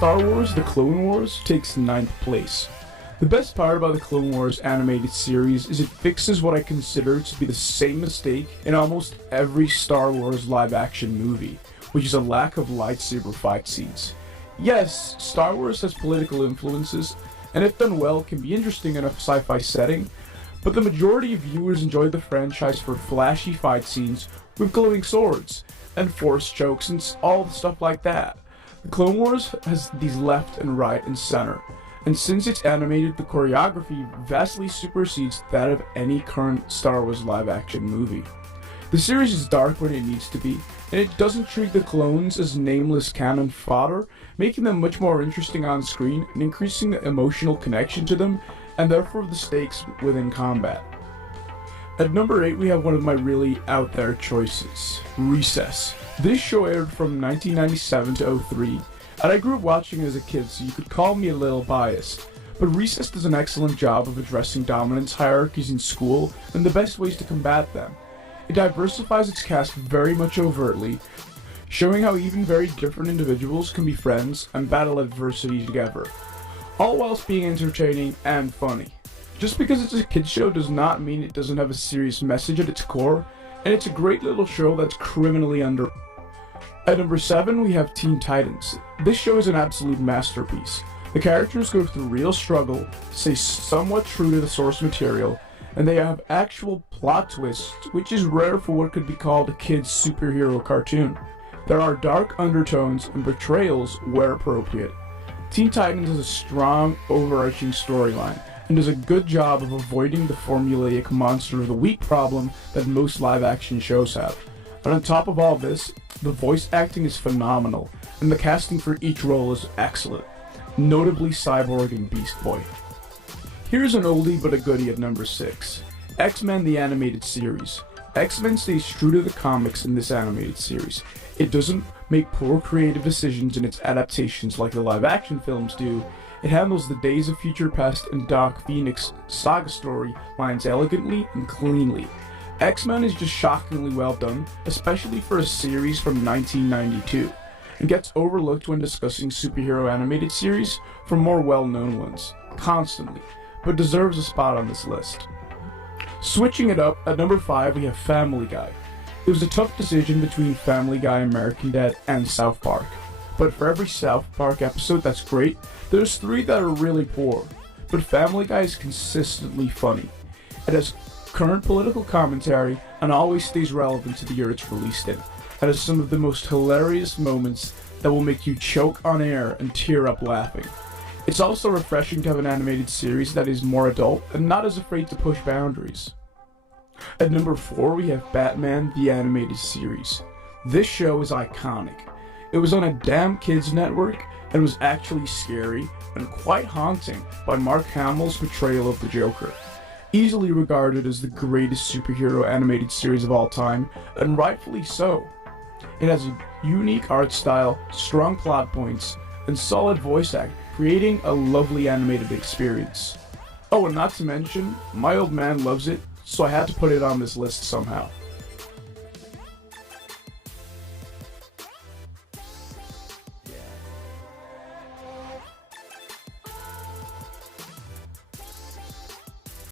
Star Wars The Clone Wars takes ninth place. The best part about the Clone Wars animated series is it fixes what I consider to be the same mistake in almost every Star Wars live-action movie, which is a lack of lightsaber fight scenes. Yes, Star Wars has political influences, and if done well can be interesting in a sci-fi setting, but the majority of viewers enjoy the franchise for flashy fight scenes with glowing swords, and force chokes and all the stuff like that. The Clone Wars has these left and right and center, and since it's animated, the choreography vastly supersedes that of any current Star Wars live-action movie. The series is dark when it needs to be, and it doesn't treat the clones as nameless cannon fodder, making them much more interesting on screen and increasing the emotional connection to them, and therefore the stakes within combat. At number 8 we have one of my really out there choices, Recess. This show aired from 1997 to 03, and I grew up watching it as a kid, so you could call me a little biased. But Recess does an excellent job of addressing dominance hierarchies in school and the best ways to combat them. It diversifies its cast very much overtly, showing how even very different individuals can be friends and battle adversity together, all whilst being entertaining and funny. Just because it's a kids show does not mean it doesn't have a serious message at its core, and it's a great little show that's criminally under. At number 7 we have Teen Titans. This show is an absolute masterpiece. The characters go through real struggle, stay somewhat true to the source material, and they have actual plot twists, which is rare for what could be called a kid's superhero cartoon. There are dark undertones and betrayals where appropriate. Teen Titans has a strong, overarching storyline, and does a good job of avoiding the formulaic monster of the week problem that most live-action shows have. And on top of all this, the voice acting is phenomenal, and the casting for each role is excellent, notably Cyborg and Beast Boy. Here's an oldie but a goodie at number 6, X-Men the Animated Series. X-Men stays true to the comics in this animated series. It doesn't make poor creative decisions in its adaptations like the live-action films do. It handles the Days of Future Past and Dark Phoenix saga storylines elegantly and cleanly. X-Men is just shockingly well done, especially for a series from 1992, and gets overlooked when discussing superhero animated series from more well-known ones, constantly, but deserves a spot on this list. Switching it up, at number 5 we have Family Guy. It was a tough decision between Family Guy, American Dad, and South Park. But for every South Park episode that's great, there's 3 that are really poor. But Family Guy is consistently funny. It has current political commentary and always stays relevant to the year it's released in. It has some of the most hilarious moments that will make you choke on air and tear up laughing. It's also refreshing to have an animated series that is more adult and not as afraid to push boundaries. At number 4 we have Batman the Animated Series. This show is iconic. It was on a damn kids network and was actually scary and quite haunting by Mark Hamill's portrayal of the Joker. Easily regarded as the greatest superhero animated series of all time, and rightfully so. It has a unique art style, strong plot points, and solid voice acting, creating a lovely animated experience. Oh, and not to mention, my old man loves it, so I had to put it on this list somehow.